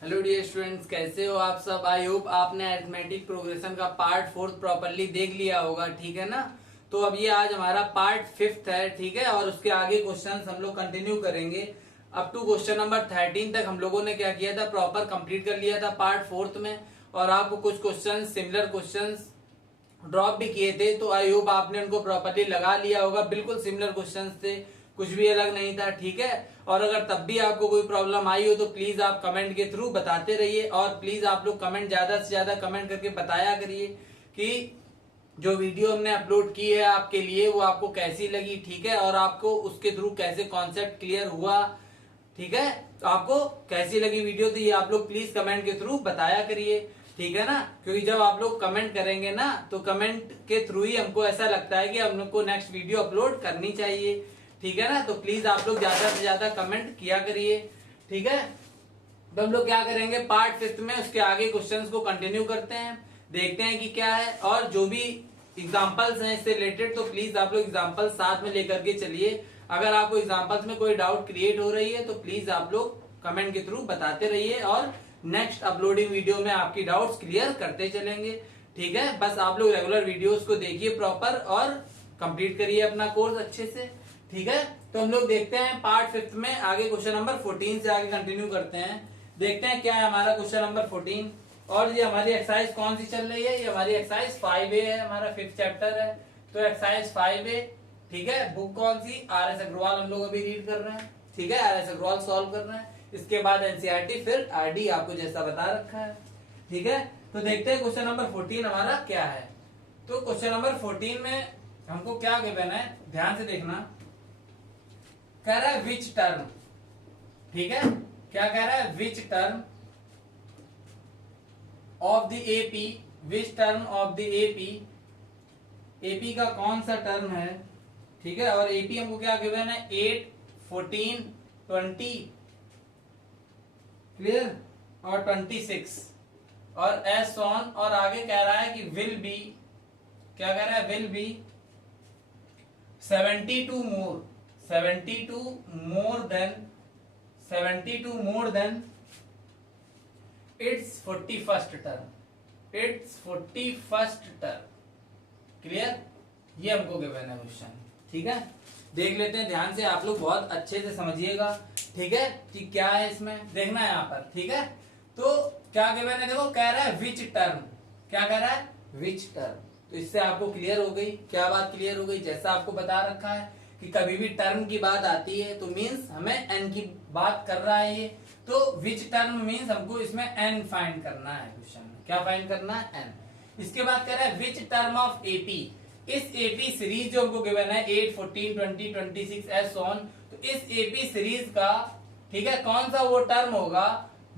Hello dear students, कैसे हो आप सब। आई होप आपने अरिथमेटिक प्रोग्रेशन का पार्ट 4 प्रॉपरली देख लिया होगा, ठीक है ना। तो अब ये आज हमारा पार्ट 5 है, ठीक है। और उसके आगे क्वेश्चंस हम लोग कंटिन्यू करेंगे अप टू क्वेश्चन नंबर 13 तक। हम लोगों ने क्या किया था, प्रॉपर कंप्लीट कर लिया था पार्ट 4 में। और आपको कुछ क्वेश्चन सिमिलर क्वेश्चन ड्रॉप भी किए थे, तो आई होप आपने उनको प्रॉपरली लगा लिया होगा। बिल्कुल सिमिलर क्वेश्चंस थे, कुछ भी अलग नहीं था, ठीक है। और अगर तब भी आपको कोई प्रॉब्लम आई हो तो प्लीज आप कमेंट के थ्रू बताते रहिए। और प्लीज आप लोग कमेंट ज्यादा से ज्यादा कमेंट करके बताया करिए कि जो वीडियो हमने अपलोड की है आपके लिए वो आपको कैसी लगी, ठीक है। और आपको उसके थ्रू कैसे कॉन्सेप्ट क्लियर हुआ, ठीक है। तो आपको कैसी लगी वीडियो, तो ये आप लोग प्लीज कमेंट के थ्रू बताया करिए, ठीक है ना। क्योंकि जब आप लोग कमेंट करेंगे ना तो कमेंट के थ्रू ही हमको ऐसा लगता है कि हम लोग को नेक्स्ट वीडियो अपलोड करनी चाहिए, ठीक है ना। तो प्लीज आप लोग ज्यादा से ज्यादा कमेंट किया करिए, ठीक है। तो हम लोग क्या करेंगे पार्ट 5 में, उसके आगे क्वेश्चंस को कंटिन्यू करते हैं, देखते हैं कि क्या है। और जो भी एग्जांपल्स हैं इससे रिलेटेड, तो प्लीज आप लोग एग्जांपल साथ में लेकर के चलिए। अगर आपको एग्जांपल्स में कोई डाउट क्रिएट हो रही है तो प्लीज आप लोग कमेंट के थ्रू बताते रहिए और नेक्स्ट अपलोडिंग वीडियो में आपकी डाउट्स क्लियर करते चलेंगे, ठीक है। बस आप लोग रेगुलर वीडियोस को देखिए प्रॉपर और कंप्लीट करिए अपना कोर्स अच्छे से, ठीक है। तो हम लोग देखते हैं पार्ट 5 में आगे क्वेश्चन नंबर 14 से आगे कंटिन्यू करते हैं। देखते हैं क्या है हमारा क्वेश्चन नंबर 14। और ये हमारी एक्सरसाइज कौन सी चल रही है, ये हमारी एक्सरसाइज 5A है, हमारा 5th चैप्टर है। तो एक्सरसाइज 5A, ठीक है। बुक कौन सी, RS अग्रवाल हम लोग अभी रीड कर रहे हैं, ठीक है। RS अग्रवाल सॉल्व कर रहे हैं, इसके बाद NCERT, फिर RD आपको जैसा बता रखा है, ठीक है। तो देखते हैं क्वेश्चन नंबर 14 हमारा क्या है। तो क्वेश्चन नंबर 14 में हमको क्या गिवन है, ध्यान से देखना। कह रहा है विच टर्म, ठीक है। क्या कह रहा है, which term of the AP, which term of the AP, AP का कौन सा टर्म है, ठीक है। और एपी हमको क्या गिवन है, 8, 14, 20, क्लियर, और 26 और एस ऑन। और आगे कह रहा है कि विल बी, क्या कह रहा है, will be 72 more, 72 more than it's 41st term, it's 41st term, clear. ये हमको गिवन है क्वेश्चन, ठीक है। देख लेते हैं ध्यान से, आप लोग बहुत अच्छे से समझिएगा, ठीक है, कि क्या है इसमें देखना है यहाँ पर, ठीक है। तो क्या गिवन है, देखो कह रहा है विच टर्म, क्या कह रहा है, विच टर्म। तो इससे आपको क्लियर हो गई, क्या बात क्लियर हो गई, जैसा आपको बता रखा है कि कभी भी टर्म की बात आती है तो मींस हमें एन की बात कर रहा है ये। तो विच टर्म मींस हमको इसमें एन फाइंड करना है, क्वेश्चन में क्या फाइंड करना है, एन। इसके बाद कह रहा है विच टर्म ऑफ एपी, इस एपी सीरीज जो हमको गिवन है 8, 14, 20, 26 एस ऑन, तो इस एपी सीरीज का, ठीक है, कौन सा वो टर्म होगा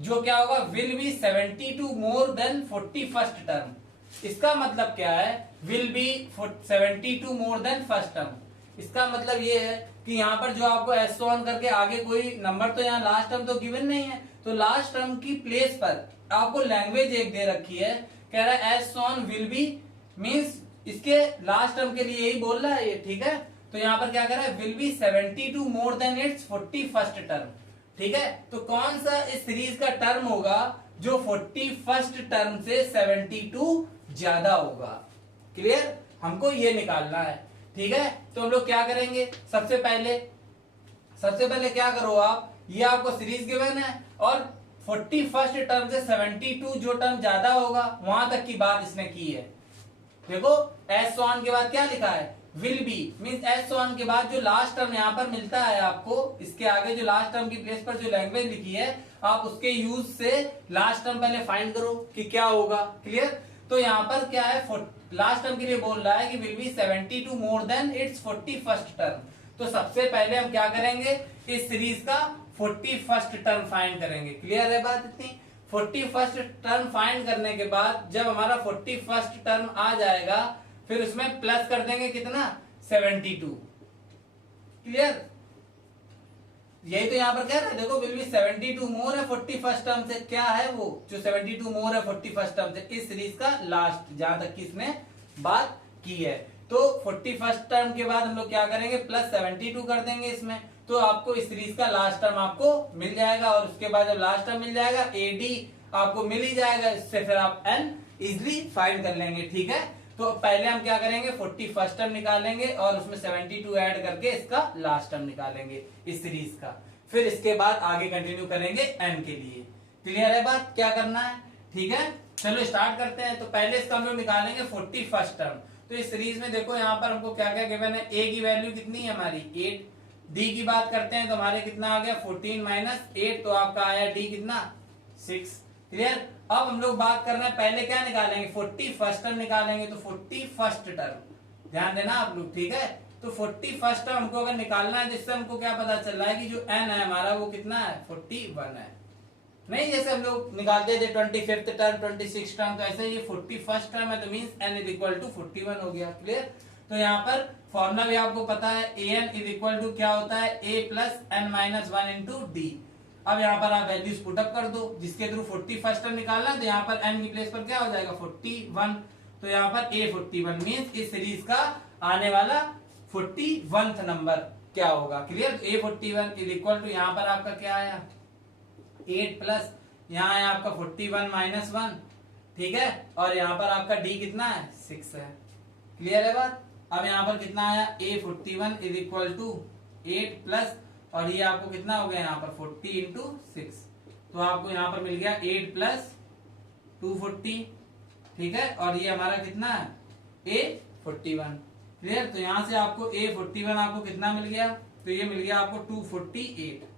जो क्या होगा, will be 72 more than 41st term. इसका मतलब क्या है, will be 72 more than first term. इसका मतलब ये है कि यहाँ पर जो आपको एस ऑन करके आगे कोई नंबर, तो यहाँ लास्ट टर्म तो गिवन नहीं है, तो लास्ट टर्म की प्लेस पर आपको लैंग्वेज एक दे रखी है, कह रहा है S on will be, means इसके लास्ट टर्म के लिए यही बोल रहा है ये, ठीक है। तो यहाँ पर क्या कह रहा है, will be 72 more than it's 41st term, ठीक है। तो कौन सा इस सीरीज का टर्म होगा जो 41st टर्म से 72 ज्यादा होगा, क्लियर, हमको ये निकालना है, ठीक है। तो हम लोग क्या करेंगे, सबसे पहले क्या करो आप, ये आपको सीरीज गिवन है और 41st टर्म से 72 जो टर्म ज्यादा होगा वहां तक की बात इसने की है। देखो एस ऑन के बाद क्या लिखा है, will B, means S on के बाद जो लास्ट टर्म यहाँ पर मिलता है आपको, इसके आगे जो लास्ट टर्म की प्लेस पर जो लैंग्वेज लिखी है, आप उसके यूज से लास्ट टर्म पहले फाइंड करो कि क्या होगा, क्लियर। तो यहाँ पर क्या है, लास्ट टर्म के लिए बोल रहा है कि will be 72 more than it's 41st term. तो सबसे पहले हम क्या करेंगे, इस सीरीज का 41st टर्म फाइंड करेंगे, क्लियर है बात इतनी। 41st टर्म फाइंड करने के बाद जब हमारा 41st टर्म आ जाएगा, फिर उसमें प्लस कर देंगे कितना, 72, क्लियर। यही तो यहाँ पर कह रहा है, देखो विल बी 72 मोर है 41st टर्म से, क्या है वो जो 72 मोर है 41st टर्म से, इस सीरीज का लास्ट जहां तक की इसने बात की है। तो 41st टर्म के बाद हम लोग क्या करेंगे, प्लस 72 कर देंगे इसमें, तो तो आपको इस सीरीज का लास्ट टर्म आपको मिल जाएगा, और उसके बाद जब लास्ट टर्म मिल जाएगा AD आपको मिल ही जाएगा, इससे फिर आप N इजिली फाइंड कर लेंगे। ठीक है, तो पहले हम क्या करेंगे 40 फर्स्ट टर्म निकालेंगे और उसमें 72 ऐड करके इसका लास्ट टर्म निकालेंगे इस सीरीज का, फिर इसके बाद आगे कंटिन्यू करेंगे N के लिए। क्लियर है बात, क्या करना है? ठीक है, चलो स्टार्ट करते हैं। तो पहले इसका हम लोग निकालेंगे 40 फर्स्ट टर्म। तो इस सीरीज में देखो यहाँ पर हमको क्या क्या गिवन है, A की वैल्यू कितनी है हमारी 8, D की बात करते हैं तो हमारे कितना आ गया 14 माइनस 8, तो आपका आया D कितना 6। क्लियर, अब हम लोग बात कर रहे हैं पहले क्या निकालेंगे 40 फर्स्ट टर्म निकालेंगे, तो 40 फर्स्ट टर्म ध्यान देना आप लोग। ठीक है, तो 40 फर्स्ट टर्म हमको अगर निकालना है, जिससे हमको क्या पता चल रहा है कि जो n है हमारा वो कितना है 41 है। नहीं जैसे हम लोग निकालते थे 25th टर्म 26 टर्म, तो ऐसे ये 41st टर्म है, तो means n is equal to 41 हो गया। क्लियर, तो यहाँ पर फॉर्मूला भी आपको पता है, an इज इक्वल टू क्या होता है a plus n minus 1 into D. अब यहाँ पर आप वैल्यूज पुट अप कर दो, जिसके थ्रू 41st टर्म निकालना है, तो यहाँ पर n की प्लेस पर क्या हो जाएगा 41, तो यहाँ पर a 41 मींस इस सीरीज का आने वाला 41th नंबर क्या होगा। क्लियर, तो a 41 इज इक्वल टू यहाँ पर आपका क्या आया 8 प्लस यहाँ है आपका 41 माइनस 1। ठीक है, और यहाँ पर आपका d कितना है 6 है। क्लियर है बात, अब यहाँ पर कितना आया a 41 is equal to 8 plus, और ये आपको कितना हो गया यहाँ पर 40 इंटू 6, तो आपको यहाँ पर मिल गया 8 प्लस 240। ठीक है, और ये हमारा कितना है a 41। क्लियर, तो यहाँ से आपको a 41 आपको कितना मिल गया, तो ये मिल गया आपको 248।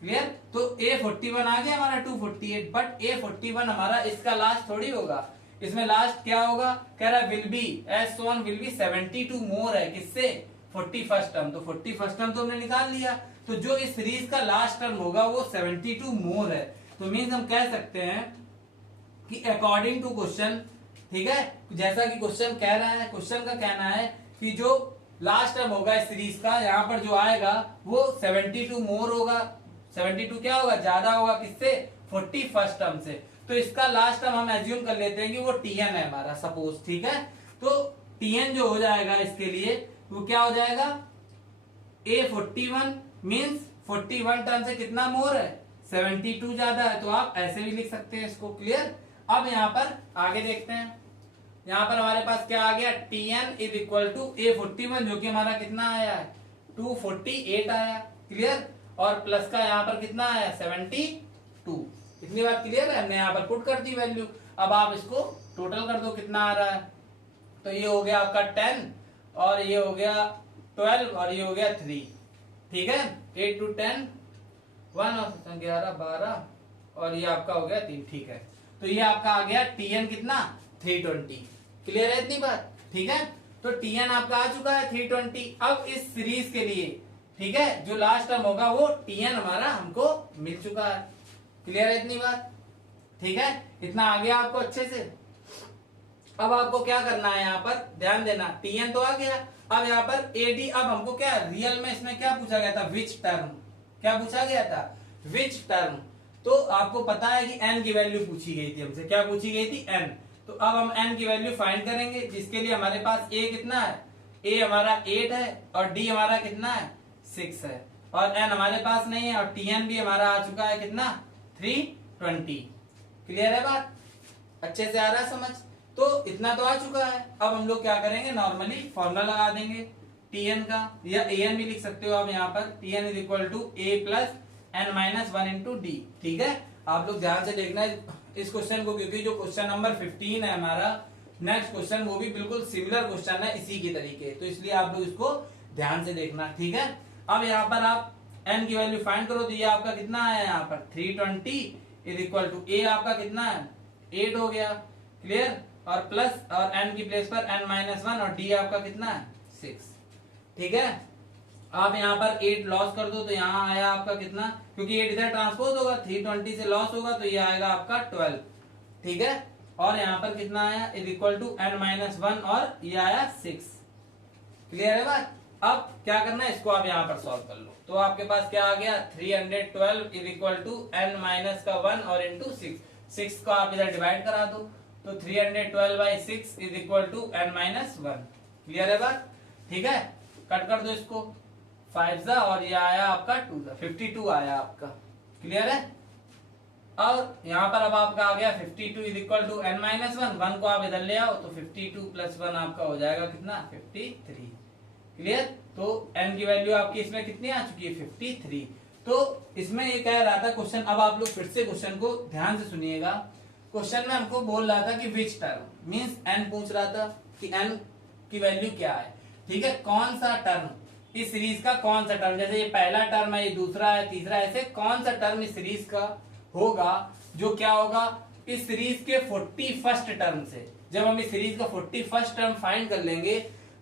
क्लियर, तो a 41 आ गया हमारा 248, बट a 41 हमारा इसका लास्ट थोड़ी होगा, इसमें लास्ट क्या होगा, कह रहा है will be as soon will be 72 more है किससे 41st टर्म, तो 41st टर्म तो हमने निकाल लिया, तो जो इस सीरीज का लास्ट टर्म होगा वो 72 मोर है। तो मीन्स हम कह सकते हैं कि अकॉर्डिंग टू क्वेश्चन, ठीक है, जैसा कि क्वेश्चन कह रहा है, क्वेश्चन का कहना है कि जो लास्ट टर्म होगा इस सीरीज का यहाँ पर जो आएगा वो 72 मोर होगा, 72 क्या होगा ज्यादा होगा किससे 41st टर्म से। तो इसका लास्ट टर्म हम एज्यूम कर लेते हैं कि वो Tn है हमारा सपोज। ठीक है, तो Tn जो हो जाएगा इसके लिए वो क्या हो जाएगा a 41 मीन्स 41 टर्म से कितना मोर है 72 ज्यादा है, तो आप ऐसे भी लिख सकते हैं इसको। क्लियर, अब यहाँ पर आगे देखते हैं, यहाँ पर हमारे पास क्या आ गया Tn is equal to a 41 जो कि हमारा कितना आया है 248 आया। क्लियर, और प्लस का यहाँ पर कितना आया 72। इतनी बात क्लियर है, हमने यहाँ पर पुट कर दी वैल्यू। अब आप इसको टोटल कर दो कितना आ रहा है, तो ये हो गया आपका 10 और ये हो गया 12 और ये हो गया 3। ठीक है, 8 to 10 1 और 11 12 और ये आपका हो गया 3। ठीक है, तो ये आपका आ गया Tn कितना 320। क्लियर है इतनी बात? ठीक है, तो Tn आपका आ चुका है 320। अब इस सीरीज के लिए ठीक है जो लास्ट टर्म होगा वो Tn हमारा हमको मिल चुका है। क्लियर है इतनी बात? ठीक है, इतना आ गया आपको अच्छे से। अब आपको क्या करना है यहाँ पर ध्यान देना, Tn तो आ गया, अब यहाँ पर AD, अब हमको क्या रियल में इसमें क्या पूछा गया था विच टर्म, क्या पूछा गया था विच टर्म। तो आपको पता है कि n की वैल्यू पूछी गई थी हमसे, क्या पूछी गई थी n। तो अब हम n की वैल्यू फाइंड करेंगे, जिसके लिए हमारे पास a कितना है, a हमारा 8 है और d हमारा कितना है 6 है, और n हमारे पास नहीं है, और Tn भी हमारा आ चुका है कितना 320। क्लियर है बात, अच्छे से आ रहा है समझ। तो इतना तो आ चुका है, अब हम लोग क्या करेंगे नॉर्मली फॉर्मूला लगा देंगे Tn का, या An भी लिख सकते हो आप यहाँ पर, Tn is equal to a plus n minus 1 into d. ठीक है, आप लोग ध्यान से देखना इस क्वेश्चन को, क्योंकि जो क्वेश्चन नंबर 15 है हमारा नेक्स्ट क्वेश्चन वो भी बिल्कुल सिमिलर क्वेश्चन है इसी की तरीके, तो इसलिए आप लोग इसको ध्यान से देखना। ठीक है, अब यहाँ पर आप n की वैल्यू फाइंड करो, तो ये आपका कितना है यहाँ पर 320 इज इक्वल टू a आपका कितना है 8 हो गया। क्लियर, और प्लस और n की प्लेस पर n माइनस 1 और d आपका कितना है 6। ठीक है, आप यहाँ पर 8 लॉस कर दो, तो यहाँ आया आपका कितना, क्योंकि 8 इधर ट्रांसपोज होगा 320 से लॉस होगा, तो ये आएगा आपका 12। ठीक है, और यहाँ पर कितना आया is equal to n minus 1 और ये आया 6। क्लियर है बात। अब क्या करना है, इसको आप यहाँ पर सॉल्व कर लो, तो आपके पास क्या आ गया 312 is equal to n minus का 1 और इंटू 6 को आप इधर डिवाइड करा दो, तो 312 by 6 is equal to n minus 1। Clear है बात। ठीक है, कट कर दो इसको, 5 सा और ये आया आपका 2 सा, 52 आया आपका। क्लियर है? और यहाँ पर अब आपका आ गया 52 is equal to n minus 1 को आप इधर ले आओ तो 52 प्लस 1 आपका हो जाएगा कितना 53। क्लियर? तो n की वैल्यू आपकी इसमें कितनी आ चुकी है 53। तो इसमें ये कह रहा था क्वेश्चन, अब आप लोग फिर से क्वेश्चन को ध्यान से सुनिएगा। क्वेश्चन में हमको बोल रहा था कि विच टर्म मींस n पूछ रहा था कि n की वैल्यू क्या है। ठीक है, कौन सा टर्म इस सीरीज का, कौन सा टर्म, जैसे ये पहला टर्म है, ये दूसरा है, तीसरा, ऐसे कौन सा टर्म इस सीरीज का होगा जो क्या होगा इस सीरीज के 41st टर्म से। जब हम इस सीरीज का 41st टर्म फाइंड कर लेंगे,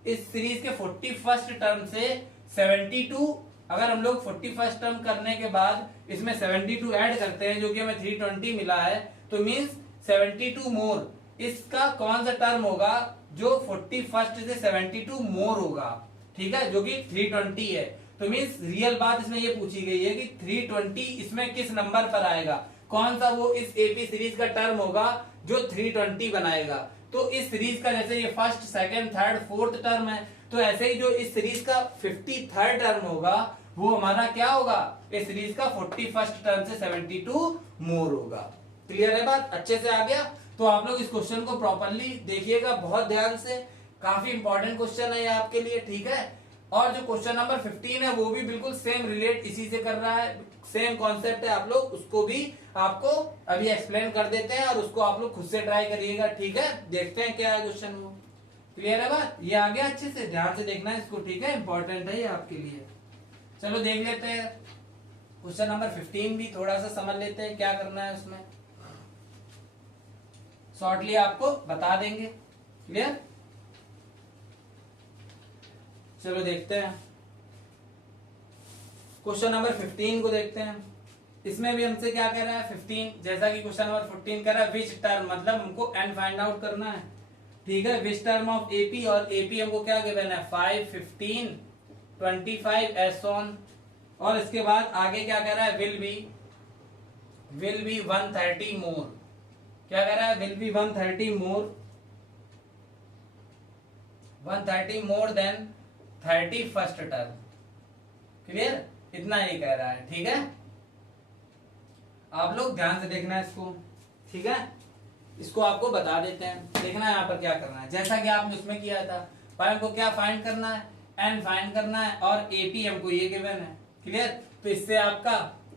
इस सीरीज के 41st टर्म से 72, अगर हम लोग 41st टर्म करने के बाद इसमें 72 ऐड करते हैं जो कि हमें 320 मिला है, तो मींस 72 मोर, इसका कौन सा टर्म होगा जो 41st से 72 मोर होगा। ठीक है, जो कि 320 है। तो मींस रियल बात इसमें ये पूछी गई है कि 320 इसमें किस नंबर पर आएगा, कौन सा वो इस एपी सीरीज का टर्म होगा जो 320 बनाएगा। तो इस सीरीज का जैसे ये first, second, third, fourth term है, तो ऐसे ही जो इस सीरीज का 53rd टर्म होगा वो हमारा क्या होगा, इस सीरीज का 41st टर्म से 72 मोर होगा। क्लियर है बात? अच्छे से आ गया? तो आप लोग इस क्वेश्चन को प्रॉपरली देखिएगा बहुत ध्यान से, काफी इंपॉर्टेंट क्वेश्चन है ये आपके लिए। ठीक है, और जो क्वेश्चन नंबर 15 है वो भी बिल्कुल सेम रिलेट इसी से कर रहा है, सेम कॉन्सेप्ट है। आप लोग उसको भी आपको अभी एक्सप्लेन कर देते हैं और उसको आप लोग खुद से ट्राई करिएगा। ठीक है, देखते हैं क्या है क्वेश्चन वो। क्लियर है बात? ये आ गया? अच्छे से ध्यान से देखना है इसको। ठीक है, इंपॉर्टेंट है ये आपके लिए। चलो देख लेते हैं क्वेश्चन नंबर 15 भी थोड़ा सा समझ लेते हैं क्या करना है उसमें, शॉर्टली आपको बता देंगे। क्लियर? चलो देखते हैं क्वेश्चन नंबर 15 को देखते हैं। इसमें भी हमसे क्या कह रहा है 15, जैसा कि क्वेश्चन नंबर 14 कह रहा है विच टर्म, मतलब हमको n फाइंड आउट करना है। ठीक है, विच टर्म ऑफ एपी, और एपी हमको क्या गिवन है 5, 15, 25 एस ऑन, और इसके बाद आगे क्या कह रहा है विल बी 130 मोर। क्या कह रहा है will B 130 more than 31st term. Clear? इतना ही कह रहा है। ठीक है, आप लोग ध्यान से देखना है इसको। ठीक है, इसको आपको बता देते हैं, देखना है यहाँ पर क्या करना है। जैसा कि आपने उसमें किया था, पर हमको क्या फाइंड करना है, एन फाइंड करना है, और एपी हमको ये गिवन है। क्लियर? तो इससे आपका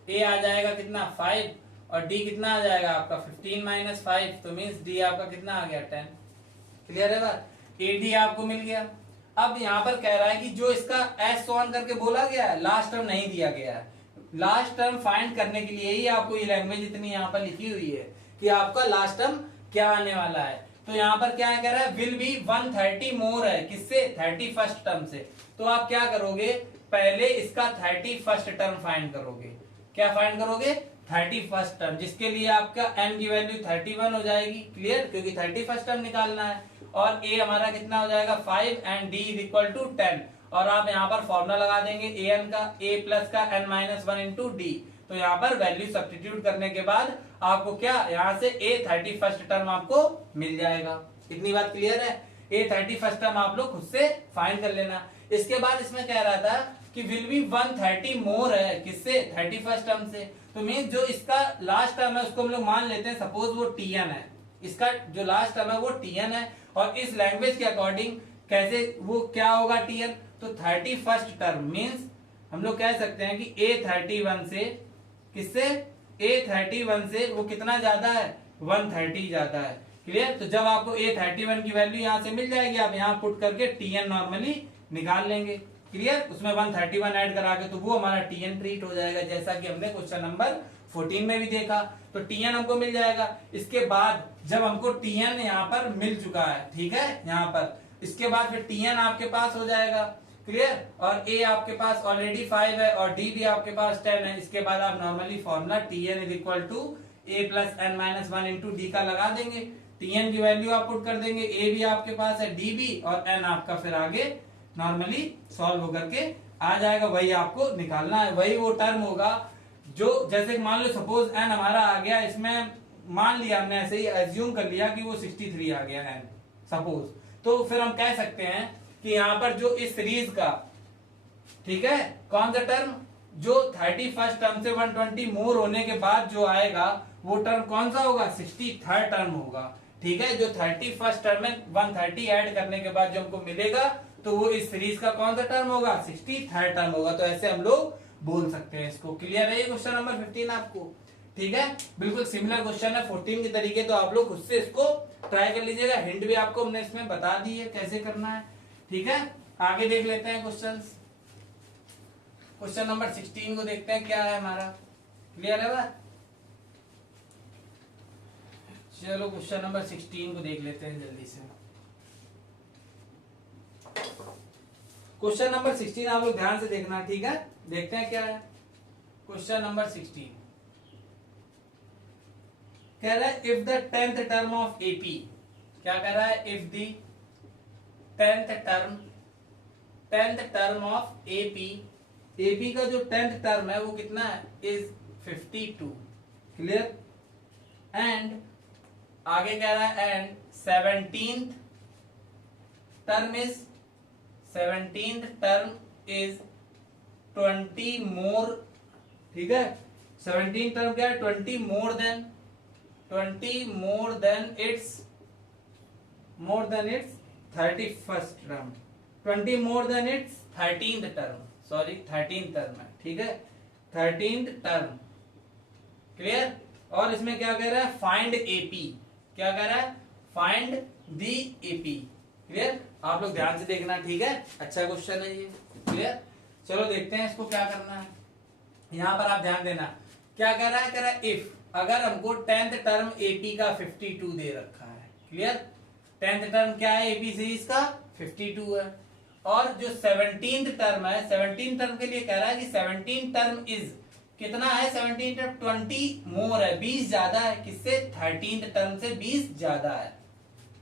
ए आ जाएगा कितना 5, और डी कितना आ जाएगा आपका 15 माइनस 5, तो मीन्स डी आपका कितना आ गया 10। क्लियर है बात? ए डी आपको मिल गया। अब यहाँ पर कह रहा है कि जो इसका एस ऑन करके बोला गया है, लास्ट टर्म नहीं दिया गया है। लास्ट टर्म फाइंड करने के लिए ही आपको ये लैंग्वेज इतनी यहाँ पर लिखी हुई है कि आपका लास्ट टर्म क्या आने वाला है। तो यहाँ पर क्या कह रहा है विल बी 130 मोर है, किससे 31st टर्म से। तो आप क्या करोगे, पहले इसका 31st टर्म फाइंड करोगे। क्या फाइंड करोगे 31st टर्म, जिसके लिए आपका n की वैल्यू 31 हो जाएगी। क्लियर? क्योंकि 31st टर्म निकालना है, और a हमारा कितना हो जाएगा 5 and d is equal to 10, और आप यहाँ पर फॉर्मूला लगा देंगे an का, a प्लस का n माइनस 1 इंटू डी। तो यहाँ पर वैल्यू सब्स्टिट्यूट करने के बाद आपको क्या यहाँ से a 31st टर्म आपको मिल जाएगा। इतनी बात क्लियर है? a 31st टर्म आप लोग खुद से फाइंड कर लेना। इसके बाद इसमें कह रहा था कि विल बी 130 मोर है, किससे 31st टर्म से। तो मीन जो इसका लास्ट टर्म है उसको हम लोग मान लेते हैं, सपोज वो tn है, इसका जो लास्ट टर्म है वो tn है, और इस लैंग्वेज के अकॉर्डिंग कैसे वो क्या होगा tn, तो 31st टर्म मींस हम लोग कह सकते हैं कि a31 से, किससे a31 से वो कितना ज्यादा है 130 ज्यादा है। क्लियर? तो जब आपको a31 की वैल्यू यहाँ से मिल जाएगी, आप यहाँ पुट करके tn नॉर्मली निकाल लेंगे। क्लियर? उसमें 131 ऐड करा के तो वो हमारा tn ट्रीट हो जाएगा, जैसा कि हमने क्वेश्चन नंबर 14 में भी देखा। तो tn हमको मिल जाएगा। इसके बाद जब हमको tn यहाँ पर मिल चुका है, ठीक है, यहाँ पर, इसके बाद फिर tn आपके पास हो जाएगा। क्लियर? और a आपके पास ऑलरेडी 5 है और d भी आपके पास 10 है। इसके बाद आप normally formula tn is equal to a plus n minus 1 into d का लगा देंगे। tn की वैल्यू आप पुट कर देंगे, a भी आपके पास है, d भी, और n आपका फिर आगे नॉर्मली सॉल्व होकर के आ जाएगा। वही आपको निकालना है, वही वो टर्म होगा जो, जैसे मान लो सपोज n हमारा आ गया, इसमें मान लिया हमने, ऐसे ही एज्यूम कर लिया कि वो 63 आ गया n सपोज। तो फिर हम कह सकते हैं कि यहाँ पर जो इस सीरीज का ठीक है, कौन सा टर्म? जो 31st टर्म से 120 मोर होने के बाद जो आएगा वो टर्म कौन सा होगा? 63rd टर्म होगा। ठीक है, जो 31st टर्म में 130 ऐड करने के बाद जो हमको मिलेगा तो वो इस सीरीज का कौन सा टर्म होगा? 63rd टर्म होगा। तो ऐसे हम लोग बोल सकते हैं इसको। क्लियर है ये क्वेश्चन नंबर 15 आपको? ठीक है, बिल्कुल सिमिलर क्वेश्चन है 14 के तरीके, तो आप लोग खुद से इसको ट्राई कर लीजिएगा। हिंट भी आपको हमने इसमें बता दी है कैसे करना है। ठीक है, आगे देख लेते हैं क्वेश्चंस। क्वेश्चन नंबर 16 को देखते हैं क्या है हमारा। क्लियर है बात? चलो क्वेश्चन नंबर 16 को देख लेते हैं जल्दी से। क्वेश्चन नंबर 16 आप लोग ध्यान से देखना। ठीक है, देखते हैं क्या है क्वेश्चन नंबर 16। कह रहा है if the 10th term of AP, क्या कह रहा है? If the 10th term of AP, AP का जो 10th टर्म है वो कितना है? इज 52। क्लियर? एंड आगे कह रहा है एंड 17th टर्म इज 20 मोर। ठीक है, 17th टर्म क्या है? 20 more than it's 31st term, 20 more than it's 13th term, sorry 13th term है। ठीक है, 13th टर्म। क्लियर? और इसमें क्या कह रहा है? Find AP. क्या कह रहा है? Find the AP. क्लियर? आप लोग ध्यान से देखना। ठीक है, अच्छा क्वेश्चन है ये। क्लियर? चलो देखते हैं इसको क्या करना है। यहां पर आप ध्यान देना, क्या कह रहा है? कह रहा है इफ, अगर हमको 10th टर्म एपी का 52 दे रखा है। क्लियर? 10th टर्म क्या है एपी सीरीज का? 52 है। और जो 17th टर्म है, 17th टर्म के लिए कह रहा है कि 17th टर्म इज कितना है? 17th टर्म 20 मोर है, 20 ज्यादा है। किससे? 13th टर्म से 20 ज्यादा है।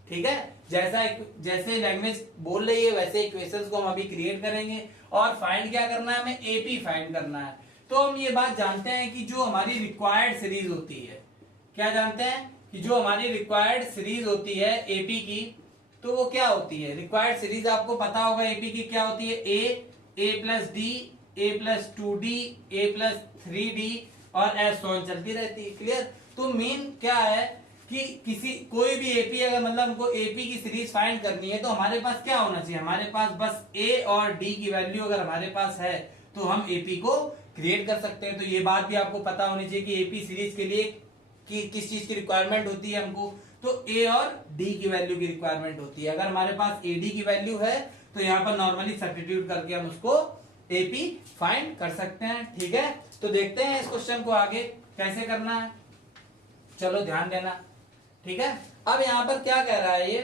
ठीक है, जैसे लैंग्वेज बोल रही है वैसे इक्वेशंस को हम अभी क्रिएट करेंगे। और फाइंड क्या करना है? हमें एपी फाइंड करना है। तो हम ये बात जानते हैं कि जो हमारी रिक्वायर्ड सीरीज होती है, क्या जानते हैं? कि जो हमारी रिक्वायर्ड सीरीज होती है एपी की, तो वो क्या होती है? रिक्वायर्ड सीरीज आपको पता होगा एपी की क्या होती है? ए प्लस डी, ए प्लस 2d, ए प्लस 3d और ऐसे ऑन चलती रहती है। क्लियर? तो मेन क्या है कि कोई भी एपी, अगर मतलब हमको एपी की सीरीज फाइंड करनी है तो हमारे पास क्या होना चाहिए? हमारे पास बस ए और डी की वैल्यू अगर हमारे पास है तो हम एपी को क्रिएट कर सकते हैं। तो ये बात भी आपको पता होनी चाहिए कि एपी सीरीज के लिए किस चीज की रिक्वायरमेंट होती है हमको? तो ए और डी की वैल्यू की रिक्वायरमेंट होती है। अगर हमारे पास ए डी की वैल्यू है तो यहाँ पर नॉर्मली सब्स्टिट्यूट करके हम उसको एपी फाइंड कर सकते हैं। ठीक है, तो देखते हैं इस क्वेश्चन को आगे कैसे करना है। चलो ध्यान देना। ठीक है, अब यहाँ पर क्या कह रहा है? ये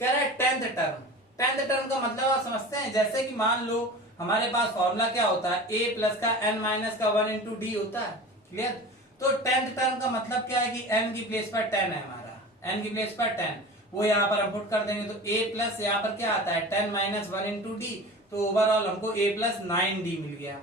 कह रहा है 10th टर्म। 10th टर्म का मतलब आप समझते हैं? जैसे कि मान लो हमारे पास फॉर्मूला क्या होता है? a प्लस का n माइनस का 1 इंटू डी होता है। क्लियर? तो 10th टर्म का मतलब क्या है कि n की प्लेस पर 10 है हमारा, n की प्लेस पर 10, वो यहाँ पर हम पुट कर देंगे। तो a प्लस यहाँ पर क्या आता है? 10 माइनस 1 इंटू डी। तो ओवरऑल हमको a प्लस 9d मिल गया।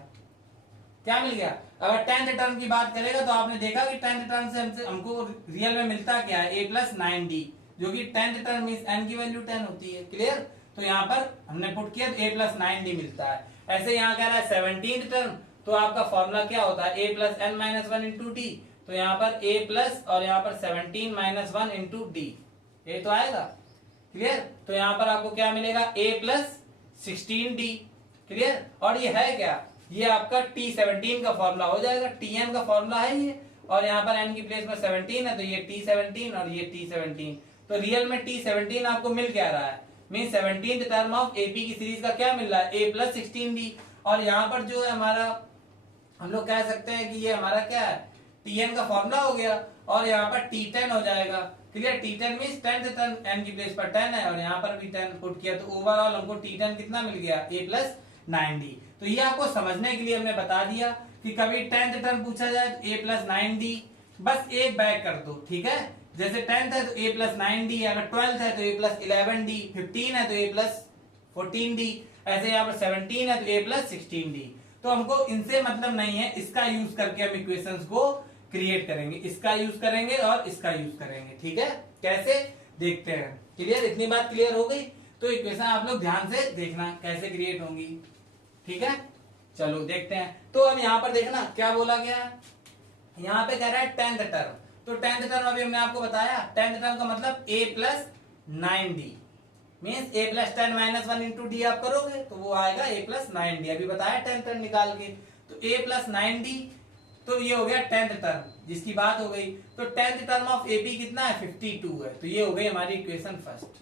क्या मिल गया? अगर 10th टर्म की बात करेगा तो आपने देखा कि 10th टर्म से हमको रियल में मिलता क्या है? a प्लस 9d, जो कि 10th टर्म मींस n की वैल्यू 10 होती है। क्लियर? तो यहाँ पर हमने पुट किया तो a प्लस 9d मिलता है। ऐसे यहाँ कह रहा है 17th टर्म, तो आपका फॉर्मूला क्या होता है? a plus n minus 1 into D. तो यहाँ पर a प्लस और यहाँ पर 17 माइनस 1 इंटू डी, ये तो आएगा। क्लियर? तो यहाँ पर आपको क्या मिलेगा? a plus 16d। क्लियर? और ये है क्या? ये आपका T17 का फॉर्मूला हो जाएगा। Tn का फॉर्मूला है ये, और यहाँ पर n की प्लेस में 17 है तो ये T17 और ये T17। तो रियल में T17 आपको मिल क्या रहा है? Mean 17th term of AP की सीरीज का क्या मिल रहा है? a plus 16d। और यहाँ पर जो है हमारा, हम लोग कह सकते हैं कि ये हमारा क्या है? Tn का फॉर्मूला हो गया, और यहाँ पर T10 हो जाएगा। Clear? T10 means 10th term, n की प्लेस पर 10 है और यहाँ पर भी 10 पुट किया, तो ओवरऑल हमको T10 कितना मिल गया? a plus 9d। तो ये आपको समझने के लिए हमने बता दिया कि कभी 10th टर्म पूछा जाए तो a प्लस 9d, बस एक बैक कर दो। ठीक है, जैसे 10th है तो a प्लस 9d, अगर 12th है तो a प्लस 11d, 15 है तो a प्लस 14d, ऐसे यहाँ पर 17 है तो a प्लस 16d। तो हमको इनसे मतलब नहीं है, इसका यूज करके हम इक्वेशंस को क्रिएट करेंगे, इसका यूज करेंगे और इसका यूज करेंगे। ठीक है, कैसे देखते हैं। क्लियर? इतनी बात क्लियर हो गई? तो इक्वेशन आप लोग ध्यान से देखना कैसे क्रिएट होंगी। ठीक है, चलो देखते हैं। तो अब यहाँ पर देखना क्या बोला गया है, यहाँ पे कह रहा है 10th टर्म। तो 10th टर्म अभी हमने आपको बताया, 10th टर्म का मतलब a plus 9d means a plus 10 minus 1 into D आप करोगे तो वो आएगा a प्लस 9d। अभी बताया 10th टर्म निकाल के, तो a प्लस 9d, तो ये हो गया 10th टर्म जिसकी बात हो गई। तो 10th टर्म ऑफ AP कितना है 52 है, तो ये हो गई हमारी इक्वेशन फर्स्ट।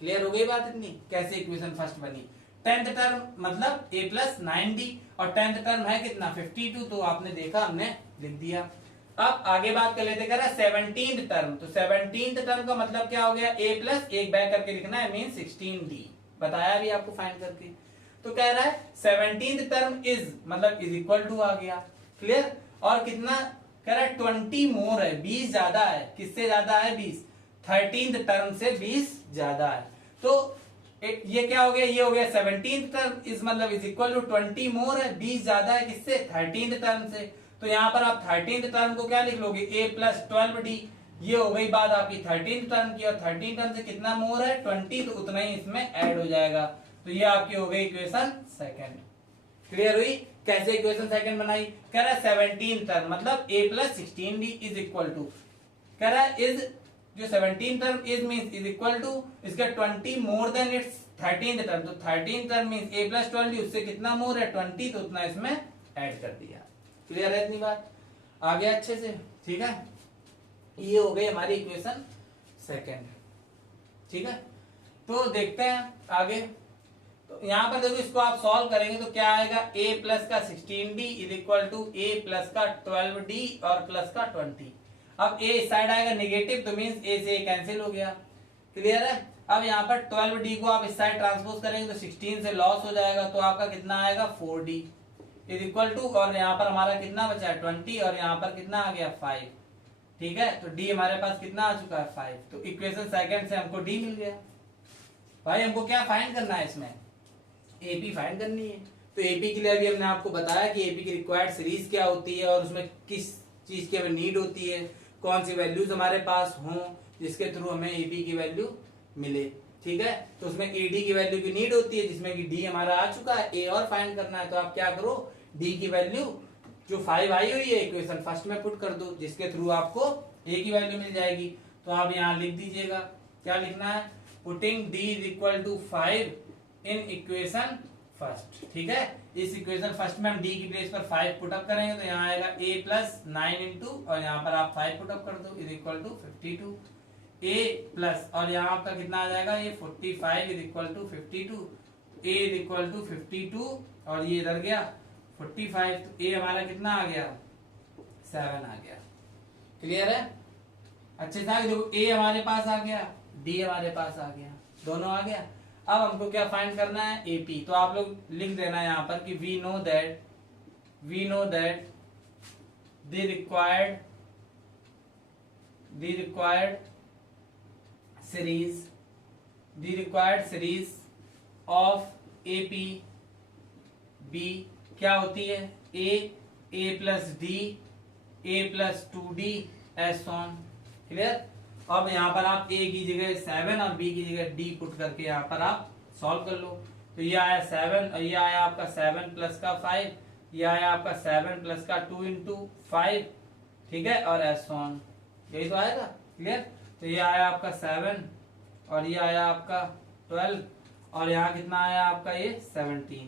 क्लियर हो गई बात इतनी, कैसे इक्वेशन फर्स्ट बनी। 10th टर्म मतलब a प्लस 9d और 10th टर्म है कितना 52, तो आपने देखा हमने लिख दिया। अब आगे बात कर लेते, कह रहा है 17th टर्म। तो 17th टर्म का मतलब क्या हो गया, a प्लस एक बैक करके लिखना है मीन 16d, बताया भी आपको फाइंड करके। तो कह रहा है 17th टर्म इज मतलब इज इक्वल टू आ गया, क्लियर। और कितना कह रहा है 20 मोर है, 20 ज्यादा है, किससे ज्यादा है 20, 13th टर्म से 20 ज्यादा है। तो ये क्या हो गया, ये हो गया 17th टर्म इज मतलब इज इक्वल टू 20 मोर है, 20 ज्यादा है किससे 13th टर्म से। तो यहाँ पर आप 13th टर्म को क्या लिख लोगे a प्लस 12d, ये हो गई बात आपकी 13th टर्म की। और 13th टर्म से कितना मोर है 20, तो उतना ही इसमें ऐड हो जाएगा। तो ये आपकी हो गई इक्वेशन सेकंड। क्लियर हुई कैसे इक्वेशन सेकंड बनाई। कह रहा है 17th टर्म मतलब a plus 16d is equal to, कह रहा है इज जो 17th term is means is equal to इसका 20 more than it's 13th term. तो 13th term means a plus 12d, उससे कितना मोर है 20, तो उतना इसमें ऐड कर दिया। क्लियर है इतनी बात, आ गया अच्छे से, ठीक है। ये हो गई हमारी इक्वेशन सेकंड, ठीक है। तो देखते हैं आगे। तो यहाँ पर देखो इसको आप सॉल्व करेंगे तो क्या आएगा, a प्लस का 16d is equal to a plus का 12d और प्लस का 20। अब a इस साइड आएगा नेगेटिव, तो मीन्स a से a कैंसिल हो गया, क्लियर है। अब यहाँ पर 12d को आप इस साइड ट्रांसपोज करेंगे तो 16 से लॉस हो जाएगा, तो आपका कितना आएगा 4d इज इक्वल टू, और यहाँ पर हमारा कितना बचा है 20 और यहाँ पर कितना आ गया 5, ठीक है। तो d हमारे पास कितना आ चुका है 5। तो इक्वेशन सेकंड से हमको d मिल गया। भाई हमको क्या फाइंड करना है इसमें, AP फाइंड करनी है। तो AP के लिए अभी हमने आपको बताया कि AP की रिक्वायर्ड सीरीज क्या होती है और उसमें किस चीज की हमें नीड होती है, कौन सी वैल्यूज हमारे पास हों जिसके थ्रू हमें AP की वैल्यू मिले, ठीक है। तो उसमें AD की वैल्यू की नीड होती है जिसमें कि D हमारा आ चुका है, A और फाइंड करना है। तो आप क्या करो, D की वैल्यू जो 5 आई हुई है इक्वेशन फर्स्ट में पुट कर दो, जिसके थ्रू आपको A की वैल्यू मिल जाएगी। तो आप यहाँ लिख दीजिएगा, क्या लिखना है, putting D is equal to 5 in equation first, ठीक है। इस इक्वेशन फर्स्ट में हम D की प्लेस पर 5 पुटअप करेंगे तो यहाँ आएगा a प्लस 9 इंटू, और यहाँ पर आप 5 पुटअप कर दो is equal to 52 a plus, और यहाँ आपका कितना आ जाएगा ये 45 is equal to 52, a is equal to 52 और ये इधर गया 45, तो a हमारा कितना आ गया 7 आ गया। क्लियर है, अच्छे से देखो a हमारे पास आ गया, d हमारे पास आ गया, दोनों आ गया। अब हमको क्या फाइंड करना है AP। तो आप लोग लिख देना यहाँ पर कि we know that the required series of AP B क्या होती है, a plus d a plus 2d as on. Clear. अब यहाँ पर आप a की जगह 7 और b की जगह d पुट करके यहाँ पर आप सॉल्व कर लो। तो ये आया 7 और ये आया आपका 7 प्लस का 5, ये आया आपका 7 प्लस का 2 इंटू 5, ठीक है, और एस ऑन, यही तो आएगा। क्लियर। तो ये आया आपका 7 और ये आया आपका 12 और यहाँ कितना आया आपका ये 17,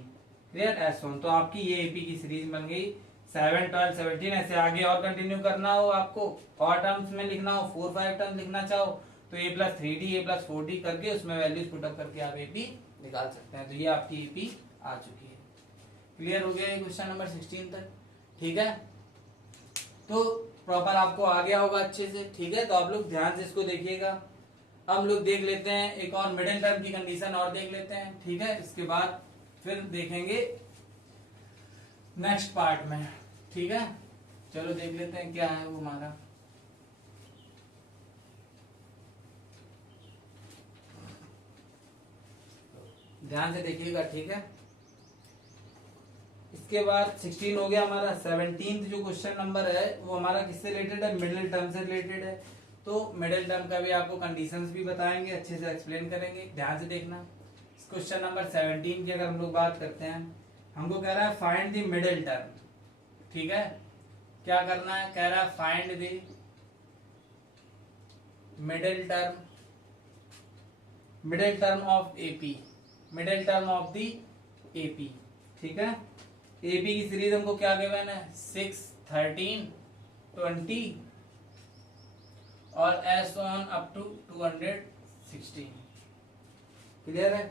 क्लियर, एस ऑन। तो आपकी ये AP की सीरीज बन गई 7, 12, 17। ऐसे आगे और कंटिन्यू करना हो आपको, और टर्म्स में लिखना हो, 4, 5 टर्म लिखना चाहो तो a plus 3d a plus 4d करके उसमें वैल्यूज पुटअप करके आप AP निकाल सकते हैं। तो ये आपकी AP आ चुकी है। क्लियर हो गया क्वेश्चन नंबर 16 तक, ठीक है। तो प्रॉपर आपको आ गया होगा अच्छे से, ठीक है। तो आप लोग ध्यान से इसको देखिएगा। अब हम लोग देख लेते हैं एक और मिडिल टर्म की कंडीशन और देख लेते हैं, ठीक है। इसके बाद फिर देखेंगे नेक्स्ट पार्ट में, ठीक है। चलो देख लेते हैं क्या है वो हमारा। ध्यान से देखिएगा, ठीक है। इसके बाद 16 हो गया हमारा। 17th जो क्वेश्चन नंबर है वो हमारा किससे रिलेटेड है, मिडिल टर्म से रिलेटेड है। तो मिडिल टर्म का भी आपको कंडीशंस भी बताएंगे, अच्छे से एक्सप्लेन करेंगे, ध्यान से देखना। क्वेश्चन नंबर 17 की अगर हम लोग बात करते हैं, हमको कह रहा है फाइंड द मिडिल टर्म। ठीक है, क्या करना है, कह रहा है find the middle term of AP, middle term of the AP. ठीक है, एपी की सीरीज हमको क्या गिवन है, 6, 13, 20 और as on up to 216। Clear है?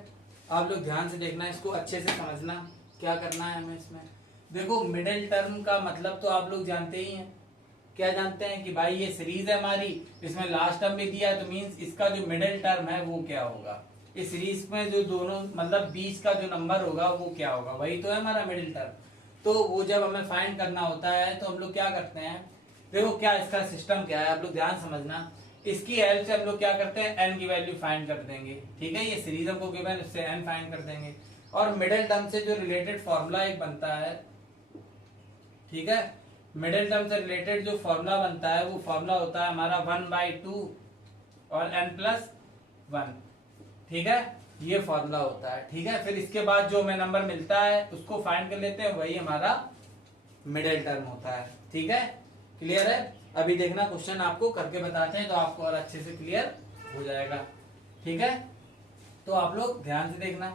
आप लोग ध्यान से देखना, इसको अच्छे से समझना क्या करना है हमें इसमें। देखो मिडिल टर्म का मतलब तो आप लोग जानते ही हैं, क्या जानते हैं कि भाई ये सीरीज है हमारी, इसमें लास्ट टर्म भी दिया है, तो मींस इसका जो मिडिल टर्म है वो क्या होगा, इस सीरीज में जो दोनों मतलब बीच का जो नंबर होगा वो क्या होगा, वही तो है हमारा मिडिल टर्म। तो वो जब हमें फाइंड करना होता है तो हम लोग क्या करते हैं, देखो क्या इसका सिस्टम क्या है, आप लोग ध्यान समझना। इसकी हेल्प से हम लोग क्या करते हैं, n की वैल्यू फाइंड कर देंगे। ठीक है, ये सीरीज हमको गिवन, उससे n फाइंड कर देंगे। और मिडिल टर्म से जो रिलेटेड फॉर्मूला एक बनता है, ठीक है, मिडिल टर्म से रिलेटेड जो फॉर्मूला बनता है वो फॉर्मूला होता है हमारा 1/2 और n+1। ठीक है, ये फॉर्मूला होता है। ठीक है, फिर इसके बाद जो हमें नंबर मिलता है उसको फाइंड कर लेते हैं, वही हमारा मिडिल टर्म होता है। ठीक है, क्लियर है? अभी देखना क्वेश्चन आपको करके बताते हैं तो आपको और अच्छे से क्लियर हो जाएगा। ठीक है, तो आप लोग ध्यान से देखना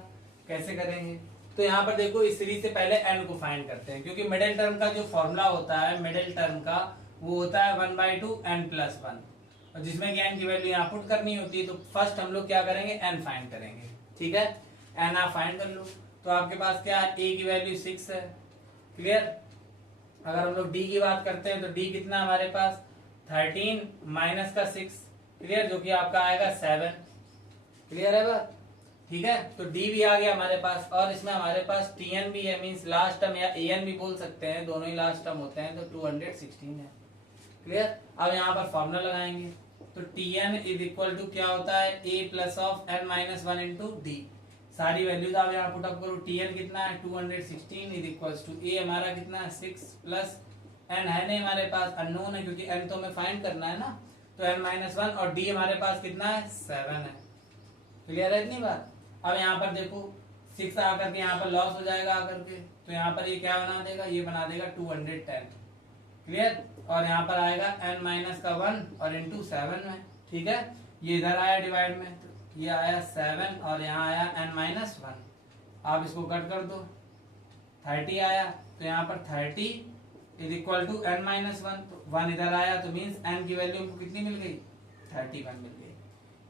कैसे करेंगे। तो यहाँ पर देखो, इस सीरीज से पहले n को फाइंड करते हैं, क्योंकि मिडिल टर्म का जो फॉर्मूला होता है मिडिल टर्म का वो होता है 1/2 n+1, और जिसमें कि n की वैल्यू यहाँ पुट करनी होती है। तो फर्स्ट हम लोग क्या करेंगे, n फाइंड करेंगे। ठीक है, n आप फाइंड कर लो। तो आपके पास क्या है, a की वैल्यू 6 है। क्लियर? अगर हम लोग d की बात करते हैं तो d कितना हमारे पास 13 माइनस का 6, क्लियर, जो कि आपका आएगा 7। क्लियर है बात? ठीक है, तो d भी आ गया हमारे पास, और इसमें हमारे पास tn भी है, मींस लास्ट टर्म या an भी बोल सकते हैं, दोनों ही लास्ट टर्म होते हैं, तो 216 है। क्लियर? अब यहाँ पर फॉर्मूला लगाएंगे, तो tn इज इक्वल टू क्या होता है, a plus of n-1 into d। सारी वैल्यूज आप यहाँ पुट अप करो, tn कितना है 216 इज इक्वल टू a हमारा कितना है 6 प्लस n है नहीं हमारे पास, अननोन है क्योंकि n तो हमें फाइंड करना है ना, तो n-1, और d हमारे पास कितना है 7 है। क्लियर है इतनी बात? अब यहाँ पर देखो 6 आकर के यहाँ पर लॉस हो जाएगा आकर के, तो यहाँ पर ये क्या बना देगा, ये बना देगा 210। क्लियर? और यहाँ पर आएगा n-1 और इंटू 7 में। ठीक है, ये इधर आया डिवाइड में, तो ये आया 7 और यहाँ आया n-1। आप इसको कट कर दो, 30 आया, तो यहाँ पर 30 इज इक्वल टू n-1, तो 1 इधर आया, तो मीन्स n की वैल्यू हमको कितनी मिल गई, 31 मिल गई।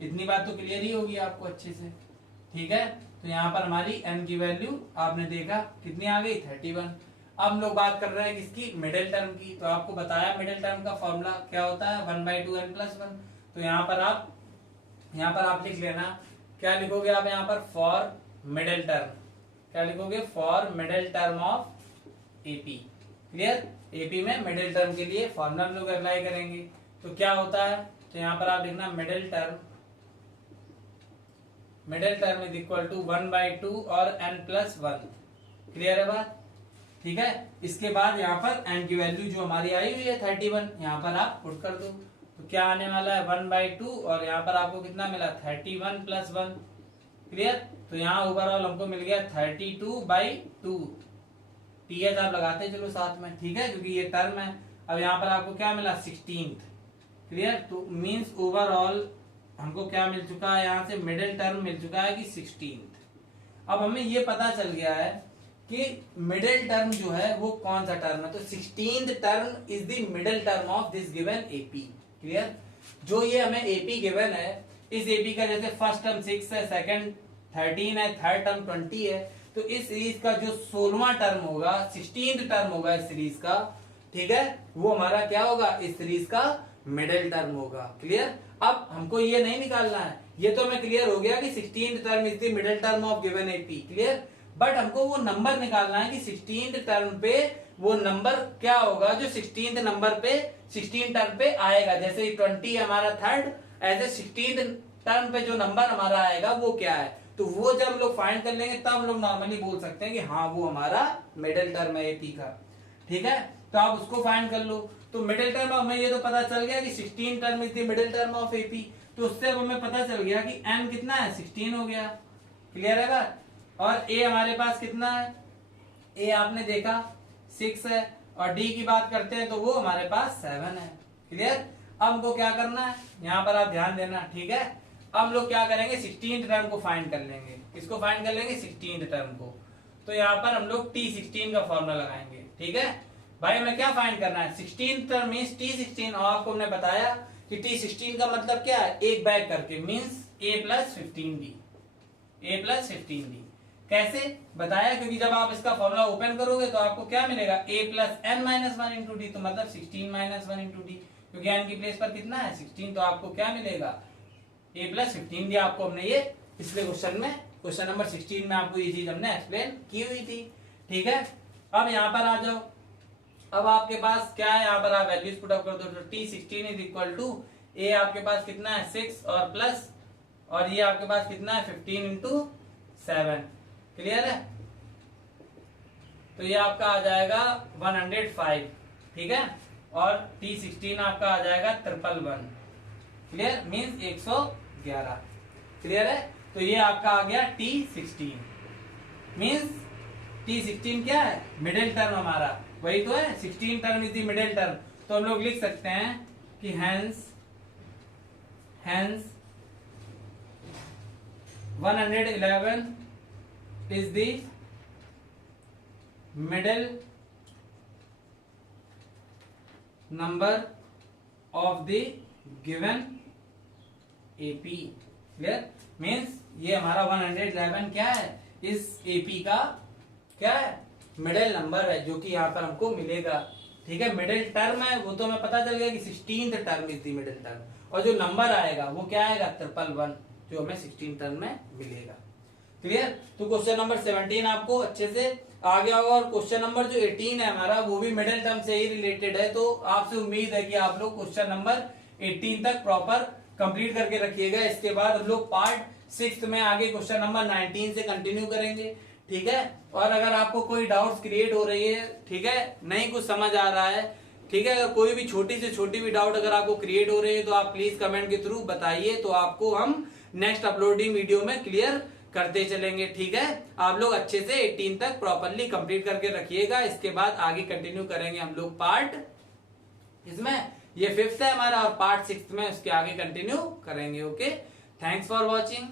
इतनी बात तो क्लियर ही होगी आपको अच्छे से। ठीक है, तो यहाँ पर हमारी n की वैल्यू आपने देखा कितनी आ गई, 31। अब हम लोग बात कर रहे हैं किसकी, मिडिल टर्म की। तो आपको बताया मिडिल टर्म का फॉर्मूला क्या होता है, 1/2 n+1। तो यहाँ पर आप लिख लेना, क्या लिखोगे आप यहाँ पर, फॉर मिडिल टर्म, क्या लिखोगे, for middle term of AP. Clear? AP में मिडिल टर्म के लिए फॉर्मूला हम लोग अप्लाई करेंगे। तो क्या होता है, तो यहाँ पर आप लिखना middle term is equal to 1/2 और n+1। क्लियर है बात? ठीक है, इसके बाद यहाँ पर n की वैल्यू जो हमारी आई हुई है 31, यहाँ पर आप पुट कर दो, तो क्या आने वाला है 1/2, और यहाँ पर आपको कितना मिला, 31 + 1। क्लियर? तो यहाँ ओवरऑल हमको मिल गया 32/2। टीएच आप लगाते चलो साथ में, ठीक है, क्योंकि ये टर्म है। अब यहाँ पर आपको क्या मिला, 16। क्लियर? तो मीन्स ओवरऑल हमको क्या मिल चुका है, यहाँ से मिडिल टर्म मिल चुका है कि 16। अब हमें ये पता चल गया है कि मिडिल टर्म जो है वो कौन सा टर्म है, तो 16th टर्म इज the middle term of this given AP. Clear? जो ये हमें एपी गिवन है, इस एपी का जैसे फर्स्ट टर्म 6 है, सेकंड 13 है, थर्ड टर्म 20 है, तो इस सीरीज का जो 16वां टर्म होगा, 16th टर्म होगा इस सीरीज का, ठीक है, वो हमारा क्या होगा, इस सीरीज का मिडिल टर्म होगा। क्लियर? अब हमको ये नहीं निकालना है, ये तो हमें क्लियर हो गया कि 16th टर्म इज the middle term of given AP. Clear? But हमको वो नंबर निकालना है कि 16th टर्म पे वो नंबर क्या होगा जो 16th नंबर पे 16 टर्म पे आएगा। जैसे 20 हमारा थर्ड, ऐसे 16th टर्म पे जो नंबर हमारा आएगा वो क्या है, तो वो जब हम लोग फाइंड कर लेंगे तब हम लोग नॉर्मली बोल सकते हैं कि हाँ वो हमारा मिडिल टर्म है एपी का। ठीक है, तो आप उसको फाइंड कर लो। तो मिडिल टर्म हमें ये तो पता चल गया कि 16 टर्म इज the middle term of AP, तो उससे अब हमें पता चल गया कि n कितना है, 16 हो गया। क्लियर है बात। और ए हमारे पास कितना है, ए आपने देखा 6 है, और डी की बात करते हैं तो वो हमारे पास 7 है। क्लियर। अब हमको क्या करना है, यहाँ पर आप ध्यान देना, ठीक है। अब हम लोग क्या करेंगे, 16th टर्म को फाइंड कर लेंगे। किसको फाइंड कर लेंगे, 16th टर्म को। तो यहाँ पर हम लोग T16 का फॉर्मूला लगाएंगे, ठीक है भाई। हमें क्या फाइंड करना है, 16th टर्म मीन्स T16, और आपको हमने बताया कि T16 का मतलब क्या है, एक बैक करके, means a plus 15d, a plus 15d। कैसे बताया, क्योंकि जब आप इसका फॉर्मूला ओपन करोगे तो आपको क्या मिलेगा, a plus n minus 1 into D, तो मतलब 16 माइनस 1 इंटू डी, क्योंकि n की प्लेस पर कितना है 16, तो आपको क्या मिलेगा a प्लस 15 डी। आपको हमने ये पिछले क्वेश्चन में, क्वेश्चन नंबर 16 में आपको ये चीज हमने एक्सप्लेन की हुई थी, ठीक है। अब यहाँ पर आ जाओ, अब आपके पास क्या है, यहाँ पर आप वैल्यूज पुट अप कर दो। तो T16 is equal to a आपके पास कितना है 6 और प्लस, और ये आपके पास कितना है 15 इंटू 7। क्लियर है। तो ये आपका आ जाएगा 105, ठीक है। और T16 आपका आ जाएगा 111, क्लियर, मीन्स 111। क्लियर है। तो ये आपका आ गया T16, मीन्स T16 क्या है, मिडिल टर्म हमारा, वही तो है, 16 टर्म इज द मिडिल टर्म। तो हम लोग लिख सकते हैं कि hence 111 is the middle number of the given AP। Clear, means ये हमारा 111 क्या है, इस AP का क्या है, मिडिल नंबर है, जो कि यहाँ पर हमको मिलेगा, ठीक है। मिडिल टर्म है वो तो हमें पता चल गया कि 16th टर्म इज द मिडिल टर्म, और जो नंबर आएगा वो क्या आएगा 111, जो हमें 16th टर्म में मिलेगा। क्लियर। तो क्वेश्चन नंबर 17 आपको अच्छे से आ गया होगा, और क्वेश्चन नंबर जो 18 है हमारा, वो भी मिडिल टर्म से ही रिलेटेड है। तो आपसे उम्मीद है कि आप लोग क्वेश्चन नंबर 18 तक प्रॉपर कंप्लीट करके रखिएगा। इसके बाद हम लोग पार्ट 6 में आगे क्वेश्चन नंबर 19 से कंटिन्यू करेंगे, ठीक है। और अगर आपको कोई डाउट्स क्रिएट हो रही है, ठीक है, नहीं कुछ समझ आ रहा है, ठीक है, अगर कोई भी छोटी से छोटी भी डाउट अगर आपको क्रिएट हो रही है, तो आप प्लीज कमेंट के थ्रू बताइए, तो आपको हम नेक्स्ट अपलोडिंग वीडियो में क्लियर करते चलेंगे, ठीक है। आप लोग अच्छे से 18 तक प्रॉपरली कंप्लीट करके रखिएगा। इसके बाद आगे कंटिन्यू करेंगे हम लोग पार्ट, इसमें ये 5th है हमारा, और पार्ट 6 में उसके आगे कंटिन्यू करेंगे। Okay, thanks for watching.